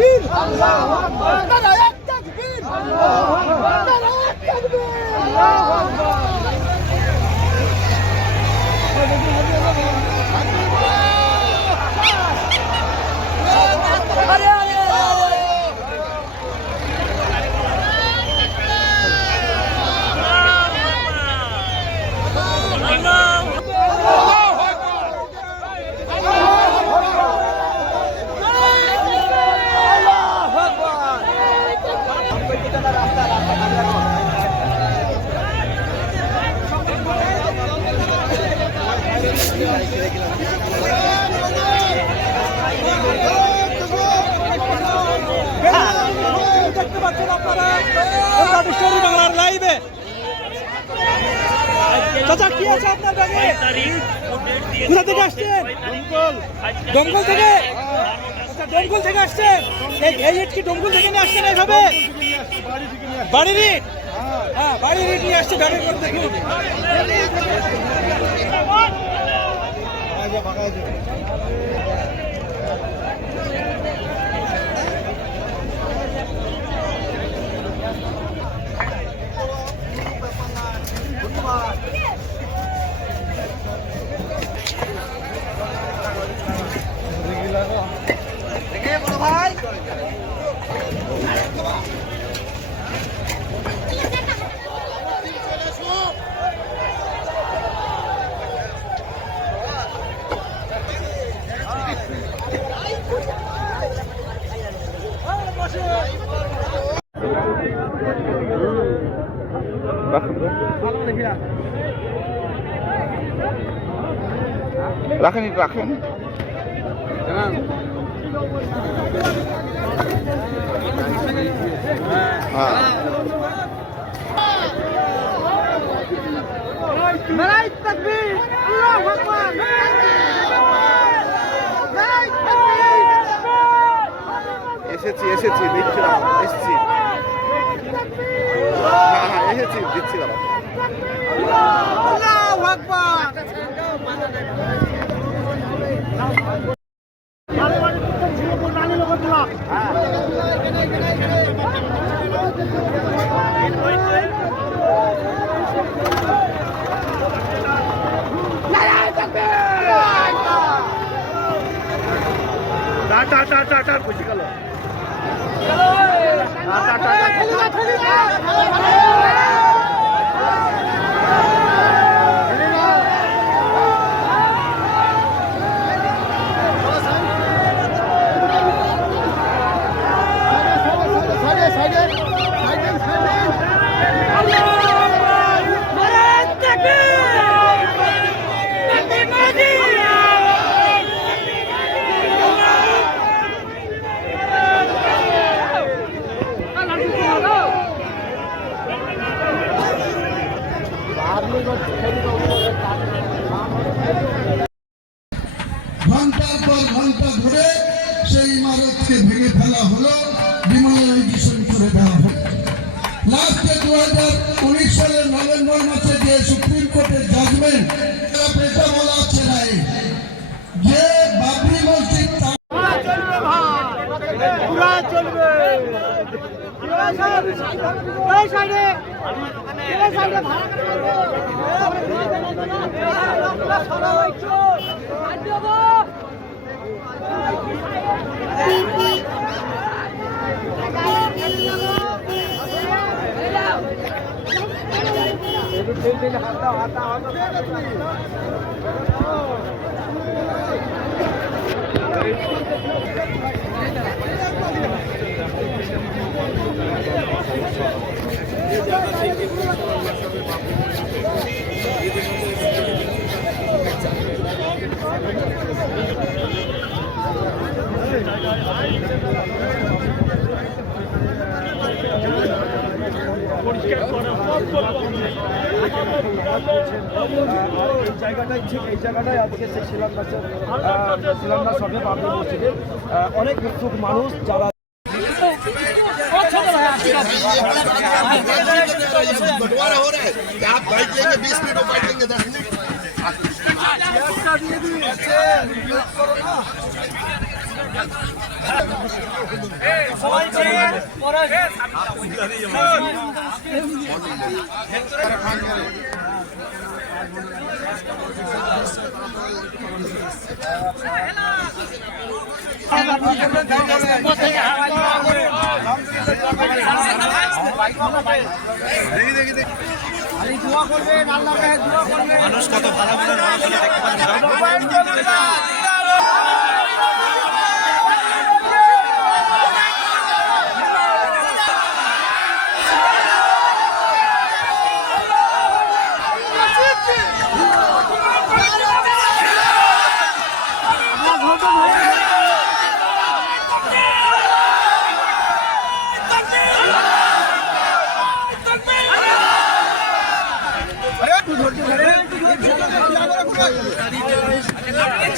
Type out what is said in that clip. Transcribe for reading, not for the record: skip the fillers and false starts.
তাকবীর আল্লাহু আকবার নারায়ে তাকবীর আল্লাহু আকবার নারায়ে তাকবীর আল্লাহু আকবার দেখতে পাচ্ছেন আপনারা বাংলার লাইভে। চাচা কি আছে আপনার ব্যাগে? কোথা থেকে আসছেন? দমকল থেকে। আচ্ছা দমকল থেকে আসছেন। এই ইট কি দমকল থেকে নিয়ে আসছেন এইভাবে? বাড়ির ইট? হ্যাঁ বাড়ির ইট নিয়ে আসছে ব্যাগে করে দেখুন। ভাই রাখেন রাখেন নারায়ে তাকবীর আল্লাহু আকবার এসেছি দিচ্ছিলাম এসেছি হ্যাঁ এসেছি দিচ্ছিলাম আল্লাহু আকবার টাটা খুশি গেল ঘন্টার পর ঘন্টা ধরে সেই ইমারতকে ভেঙে ফেলা হলো, ডিমোলিশন করে দেওয়া হলো। লাস্টে 2019 সালের নভেম্বর মাসে যে সুপ্রিম কোর্টের জাজমেন্ট এটা বলা হচ্ছে না যে বাবরি মসজিদ জায়গাটাই ঠিক এই জায়গাটাই আজকে সেই শিলান্যাস হবে বাবরি মসজিদের। অনেক ইচ্ছুক মানুষ যারা बंटवारा हो रहा है कि आप बैठ लेंगे 20 मिनट में बैठ लेंगे 10 मिनट মানুষ কত ভালো দেখতে পারে।